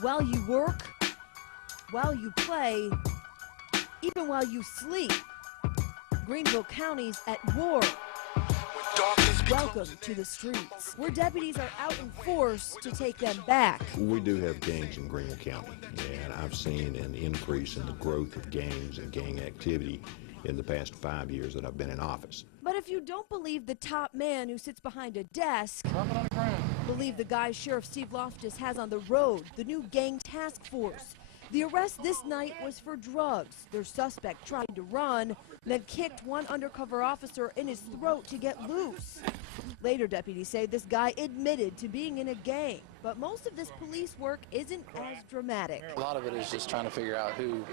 While you work, while you play, even while you sleep, Greenville County's at war. Welcome to the streets, where deputies are out in force to take them back. We do have gangs in Greenville County, and I've seen an increase in the growth of gangs and gang activity in the past 5 years that I've been in office. But if you don't believe the top man who sits behind a desk, believe the guy Sheriff Steve Loftus has on the road, the new gang task force. The arrest this night was for drugs. Their suspect tried to run, then kicked one undercover officer in his throat to get loose. Later, deputies say this guy admitted to being in a gang, but most of this police work isn't as dramatic. A lot of it is just trying to figure out who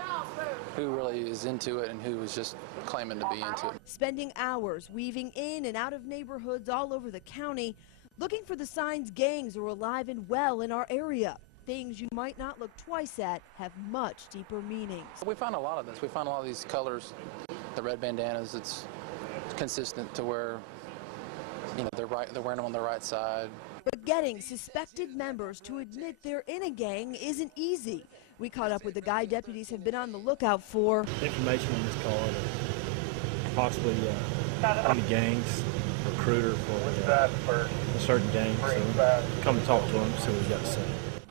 really is into it and who is just claiming to be into it. Spending hours weaving in and out of neighborhoods all over the county, looking for the signs gangs are alive and well in our area. Things you might not look twice at have much deeper meanings. We find a lot of this. We find a lot of these colors, the red bandanas. It's consistent to where, you know, they're wearing them on the right side. But getting suspected members to admit they're in a gang isn't easy. We caught up with the guy deputies have been on the lookout for. Information on this card, possibly in the gangs, recruiter for a certain gang. So come and talk to him, see what he's got to say.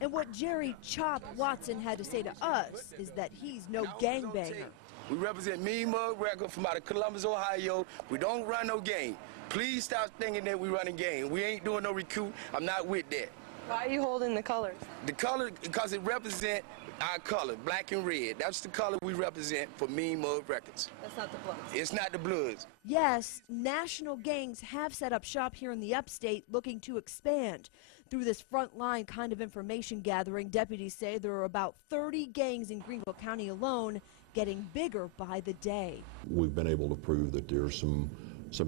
And what Jerry Chop Watson had to say to us is that he's no gangbanger. We represent me, Mug Record, from out of Columbus, Ohio. We don't run no game. Please stop thinking that we run a game. We ain't doing no recruit. I'm not with that. Why are you holding the colors? The color, because it represents our color, black and red. That's the color we represent for Mean Mug Records. That's not the Bloods. It's not the Bloods. Yes, national gangs have set up shop here in the upstate looking to expand. Through this frontline kind of information gathering, deputies say there are about 30 gangs in Greenville County alone, getting bigger by the day. We've been able to prove that there's some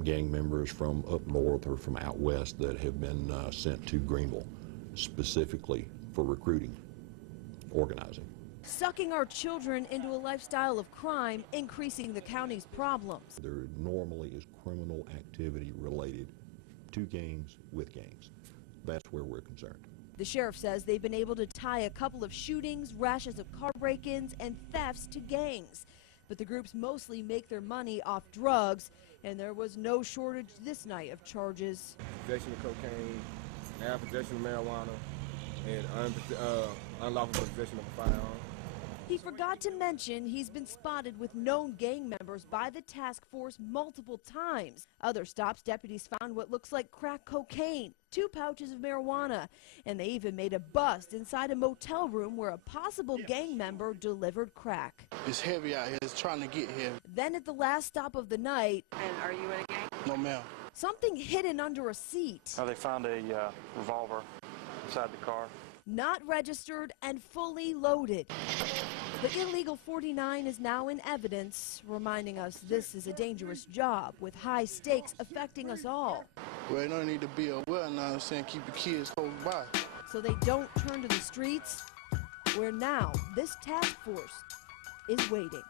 gang members from up north or from out west that have been sent to Greenville specifically for recruiting, organizing. Sucking our children into a lifestyle of crime, increasing the county's problems. There normally is criminal activity related to gangs with gangs. That's where we're concerned. The sheriff says they've been able to tie a couple of shootings, rashes of car break-ins, and thefts to gangs. But the groups mostly make their money off drugs, and there was no shortage this night of charges. Possession of cocaine, and possession of marijuana, and unlawful possession of a firearm. He forgot to mention he's been spotted with known gang members by the task force multiple times. Other stops, deputies found what looks like crack cocaine, 2 pouches of marijuana, and they even made a bust inside a motel room where a possible gang member delivered crack. It's heavy out here. It's trying to get heavy. Then at the last stop of the night, And are you in a gang? No, ma'am. something hidden under a seat. They found a revolver inside the car. Not registered and fully loaded. The illegal 49 is now in evidence, reminding us this is a dangerous job with high stakes affecting us all. Well, they don't need to be aware now. I'm saying keep the kids close by. So they don't turn to the streets, where now this task force is waiting.